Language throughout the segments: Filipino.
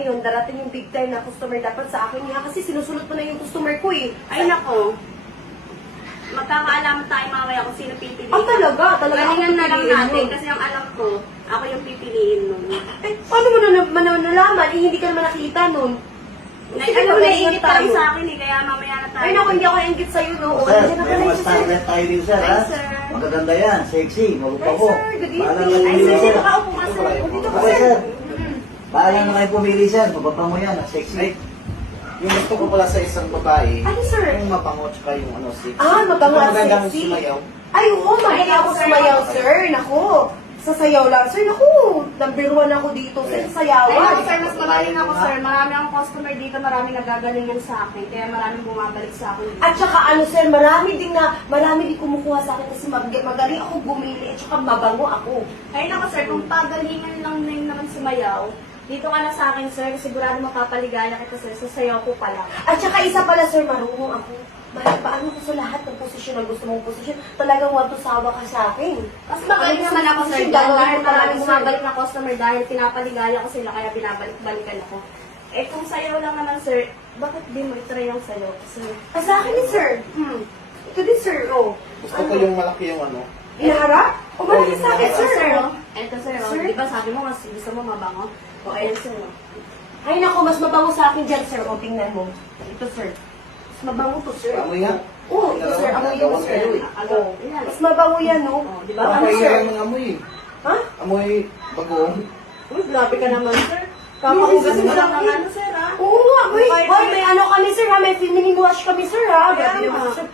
ngayon, darating yung big time na customer dapat sa akin nga kasi sinusunod mo na yung customer ko eh. Ay, nako. Magkakaalaman tayo mamaya kung sino pipiliin. Ah, talaga? Galingan na lang pipiliin natin mo. kasi ang alam ko, ako yung pipiliin nun. Eh, paano mo nalaman? Eh, hindi ka naman nakita nun. Sige, Alam mo, magaling naiingit ka lang tayo. sa akin eh, kaya mamaya na tayo. Ay, naku, hindi ako ingit sa'yo, no? Oh, O, sir, hindi na may pala mga siya, sir. starlet tayo din, sir, ha? Hi, sir. Magaganda yan, sexy, mabupa Hi, ko. sir. Good evening. Bahala na Ay, pumili, sir, sir. nakaupo ka, sir. O, dito ka, Okay, sir. sir. Bahala na kayo pumili, sir. Mababa mo yan, sexy. Ay, yung gusto ko pala sa isang babae, Ano, sir? yung mabango tsaka yung ano, sexy. Ah, mabango at Magandang sexy. sumayaw. Ay, oo, magaling ako sumayaw, sir. Naku, sa sayaw lang. Sir, naku, number 1 ako dito sa Ay, sayawan. ako, sir, mas magaling ako, sir. Marami akong customer dito, marami nagagalingan sa akin. Kaya maraming bumabalik sa akin dito. At saka ano, sir, marami din kumukuha sa akin kasi magaling ako bumili at saka mabango ako. Ay, nako, sir, kung pagalingan lang din naman sumayaw, dito ka na sa akin, sir. Sigurado mapapaligaya kita, sir. Sa sayaw ko pa lang. At saka isa pala, sir, marunong ako. Paano ko sa lahat ng posisyon na gusto mong posisyon, talagang watusawa ka sa akin. Mas magaling naman ako, sir. Dahil maraming bumabalik na customer dahil pinapaligaya ko sila, kaya pinabalik-balikan ako. Eh, kung sayaw lang naman, sir, bakit di mo itry yung sayaw? Sir, Ah, sa akin ni sir. Ito din, sir, oh. Gusto ko yung malaki yung ano. Inaharap? O malaki sa akin, Ito, sir. sir, oh. Ito, sir, oh. Sir? Di ba sabi mo, mas gusto mo mabango? O, ayan, sir, oh. Ay, naku, mas mabango sa akin dyan, sir. O, tingnan mo. Ito, sir. Mas mabango to, sir. Amoy yan. Oo, ito, sir. Amoy yun, sir. Ano? Ayan. Mas mabango yan, no? Oh, di ba? Ano, Parang sir? yan ng amoy. Ha? Amoy bagoong. Uy, grabe ka naman, sir. Kakaugas mo lang ng ano, sir, ha? Oo nga, may, Okay, hoy, sir. may ano kami, sir, ha? May feminine wash kami, sir, ha? Kaya Grabe naman, nga. sir.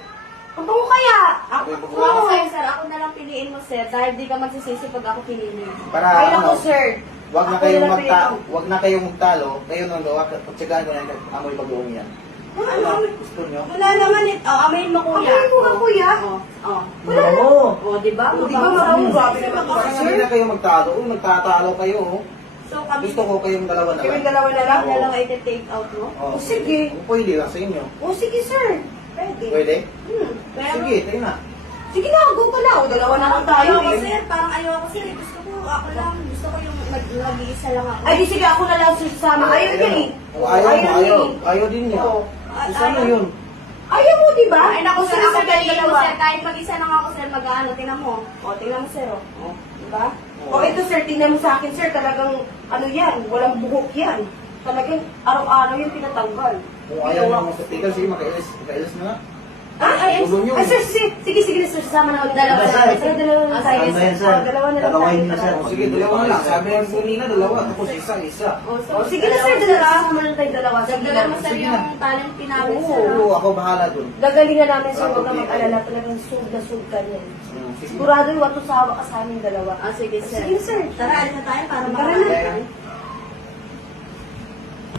Ang bango kaya? Ako, kung ako sa'yo, sir, ako na lang piliin mo, sir, dahil di ka magsisisi pag ako pinili. Para Ay, naku, ano, sir. wag na Ako kayong nalang piliin mo. wag na kayong magtalo. Kayo nang gawa, pagtsagaan ko na amoy bagoong yan. Ano? Gusto nyo? Wala naman ito. Oh, amayin mo, kuya. Amayin mo nga, kuya. Oh, oh. Oo. Oh, di ba? Di ba maraming grabe naman Parang kasi, hindi sir? na kayo magtalo. Magtatalo kayo. Oh. So, kami, Gusto ko kayong dalawa na Kami lang. dalawa na lang. na lang iti-take out mo. Oh, Oh, sige. Pwede lang sa inyo. O, sige, sir. Pwede. Pwede? Pero, Sige, tayo na. Sige na, go ka na. O, dalawa na lang tayo, ayoko, eh. sir. Parang ayoko, sir. Gusto ko, ako lang. Gusto ko yung nag-iisa lang ako. Ay, di sige, ako na lang, sir, sama. Ayaw niya, eh. Oh, ayaw mo, niya, ayaw. eh. Ayaw din niya. Oo. Isa na yun. Ayaw mo, di ba? Ay, naku, sir, Gusto ako mo, piliin ko, dalawa. sir. Kahit mag-isa lang ako, sir, mag-ano, tingnan mo. O, tingnan mo, sir, o. O, di ba? O, ito, sir, tingnan mo sa akin, sir. Talagang, ano yan, walang buhok yan. Talagang, araw-araw yung tinatanggal. Kung ayaw niyo sa tigal, sige, makailis na nga. Ay, Ulo niyo. sir, sige, sir, sama na ulit. Dalawa Sir, na lang. sir, dalawa na lang tayo. Ano ba yan, sir? Dalawa na lang Dalawahin tayo. na, sir. Sige, dalawa na lang. Sabi ang kanina, dalawa. Tapos isa. O, so, O, sige na, sir, dalawa. Sama na tayo dalawa. Sige Dagdagan mo, na. sir, Sige yung na. talent pinawin, Oo. sir. ha? Oo, ako bahala dun. Gagalingan namin, sir, huwag na Okay. mag-alala. Talagang sug na sug ka niyan. Sige. Sigurado yung watusawa ka sa aming dalawa. Ah, sige, sir. Sige, sir. Tara, alis na tayo para Tara makakain na. tayo.